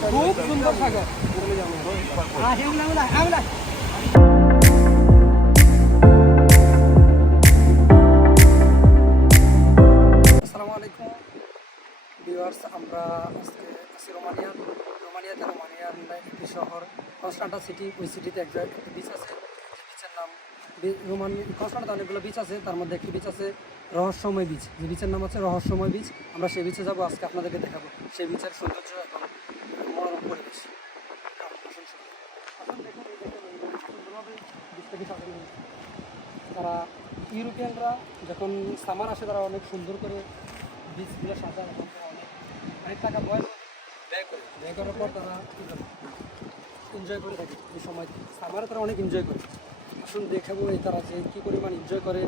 খুব সুন্দর সাগর। আসসালামু আলাইকুম ভিউয়ার্স, আমরা আজকে আছি রোমানিয়ার একটি শহর কনস্টান্টা সিটি। ওই সিটিতে একটা বিচ আছে, বিচের নাম কনস্টান্টাতে অনেকগুলো বিচ আছে, তার মধ্যে একটি বিচ আছে রহস্যময় বিচ, যে বিচের নাম হচ্ছে রহস্যময় বিচ। আমরা সেই বিচে যাবো, আজকে আপনাদেরকে দেখাবো সেই বিচের সৌন্দর্য এবং মনোরম পরিবেশ। তারা ইউরোপিয়ানরা যখন সামার আসে তারা অনেক সুন্দর করে বীজগুলো সাজায় এবং অনেক টাকা ব্যয় করার পর তারা এনজয় করে থাকে। এই সময় সামারে তারা অনেক এনজয় করে। আসুন দেখাবো এই তারা যে কী পরিমাণ এনজয় করে,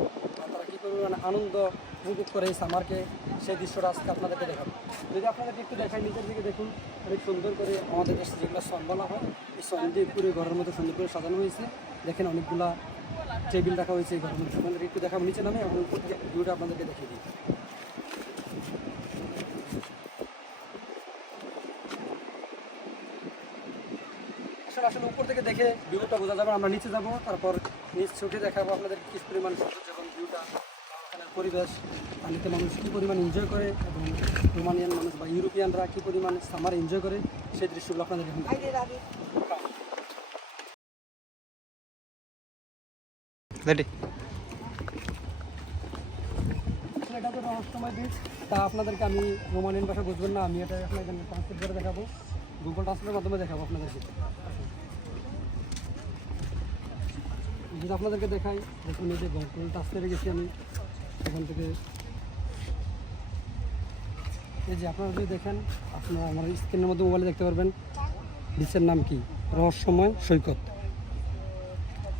তারা কী পরিমাণ আনন্দ উপভোগ করে এই সামারকে, সেই দৃশ্যটা আজকে আপনাদেরকে দেখাবো। যদি আপনাদেরকে একটু দেখাই, নিজের দিকে দেখুন, অনেক সুন্দর করে আমাদের দেশে যেগুলো সন বলা হয়, এই সন দিয়ে পুরো ঘরের মধ্যে সুন্দর করে সাজানো হয়েছে। দেখেন অনেকগুলা টেবিল রাখা হয়েছে এই ঘরের মধ্যে। আপনাদেরকে একটু দেখাবো নিচে নামে, এখন ভিউটা আপনাদেরকে দেখিয়ে দিই। আসলে উপর থেকে দেখে ভিউটা বোঝা যাবে। আমরা নিচে যাব, তারপর নিচ ছুটে দেখাবো আপনাদের কি পরিমাণ সৌন্দর্য এবং ভিউটা, এখানের পরিবেশ, পানিতে মানুষ কী পরিমাণ এনজয় করে এবং রোমানিয়ান মানুষ বা ইউরোপিয়ানরা কী পরিমাণ সামার এনজয় করে, সেই দৃশ্যগুলো আপনাদের এখন এটা তো রহস্যময় বিচ। তা আপনাদেরকে আমি রোমানিয়ান ভাষা বুঝবেন না, আমি এটা এখন এখানে ট্রান্সলেট করে দেখাবো, গুগল ট্রান্সলেটের মাধ্যমে দেখাবো আপনাদেরকে। যদি আপনাদেরকে দেখাই, দেখুন এই যে গুগল ট্রান্সলেটে গেছি আমি, এখান থেকে এই যে আপনারা যদি দেখেন, আপনারা আমার স্ক্রিনের মধ্যে মোবাইলে দেখতে পারবেন বিচের নাম কি, রহস্যময় সৈকত।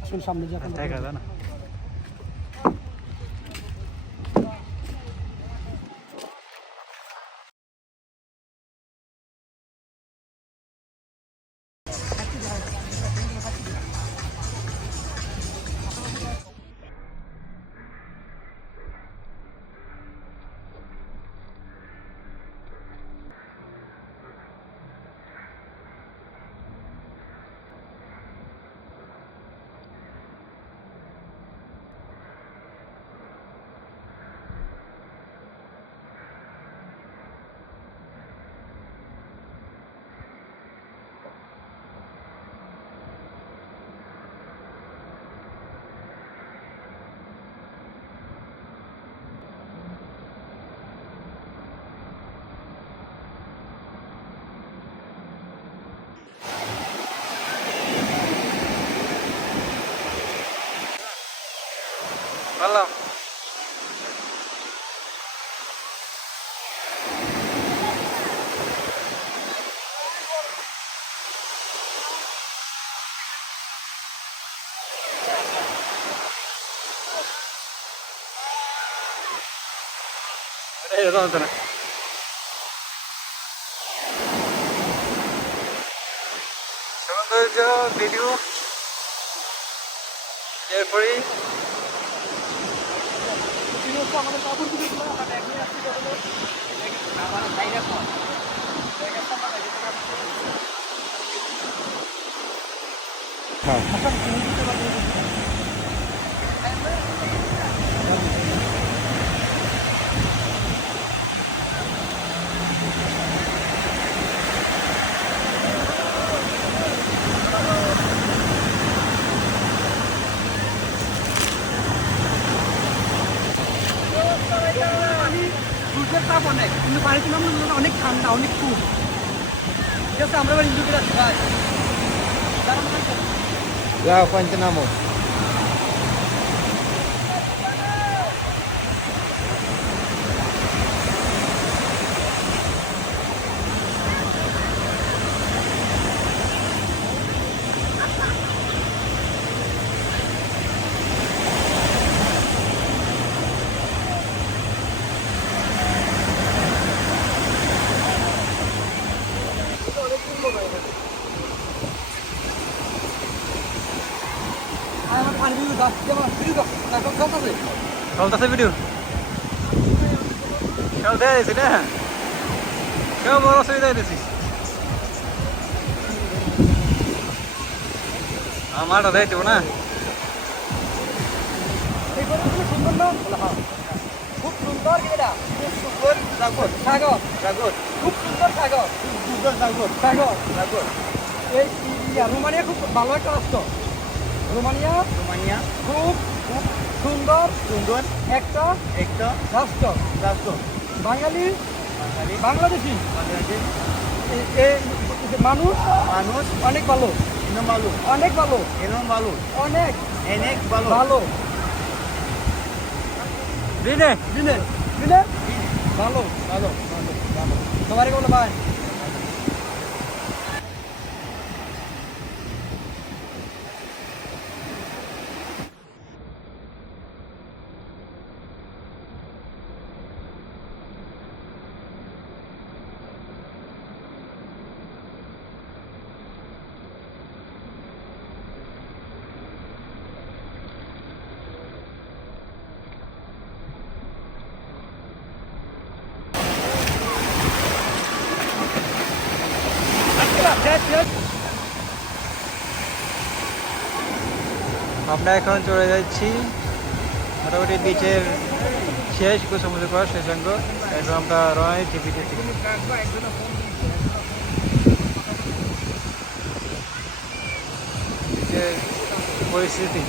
আসুন সামনে যে আপনারা বললাম না সৌন্দর্য ভিডিও এরপরে আমাদের কাপড় সূর্যের তাপ অনেক, কিন্তু পানিতে নামলে অনেক ঠান্ডা, অনেক কুল। ঠিক আছে, আমরা এবার ইন্দুকে যাচ্ছি ভাই। যাও পানিতে নামো। চলতেছে ভিডিও, সব দেয় দিছি না, সব বড় অসুবিধা দিছিস। আমার দাদাই দেবো না। এই গরুগুলো সুন্দর না? বলে হ্যাঁ। খুব সুন্দর এটা। খুব সুন্দর জাগর সাগর, জাগর খুব সুন্দর সাগর, খুব সুন্দর জাগর সাগর। জাগর এই রোমানিয়া খুব ভালো একটা রাষ্ট্র। রোমানিয়া রোমানিয়া খুব খুব সুন্দর সুন্দর একটা একটা রাষ্ট্র। রাষ্ট্র। বাঙালি, বাঙালি বাংলাদেশি বাংলাদেশ মানুষ মানুষ অনেক ভালো, এনো মালু অনেক ভালো, এনো মালু অনেক অনেক ভালো ভালো। দিনে দিনে দিনে ভালো ভালো ভালো ভালো। সবারই বলো ভাই। আমরা এখন চলে যাচ্ছি মোটামুটি বিচের শেষ গোছামুছি করা শেষ অঙ্গ। এখন আমরা রওনা দিচ্ছি বিচের দিকে। বিচের পরিস্থিতি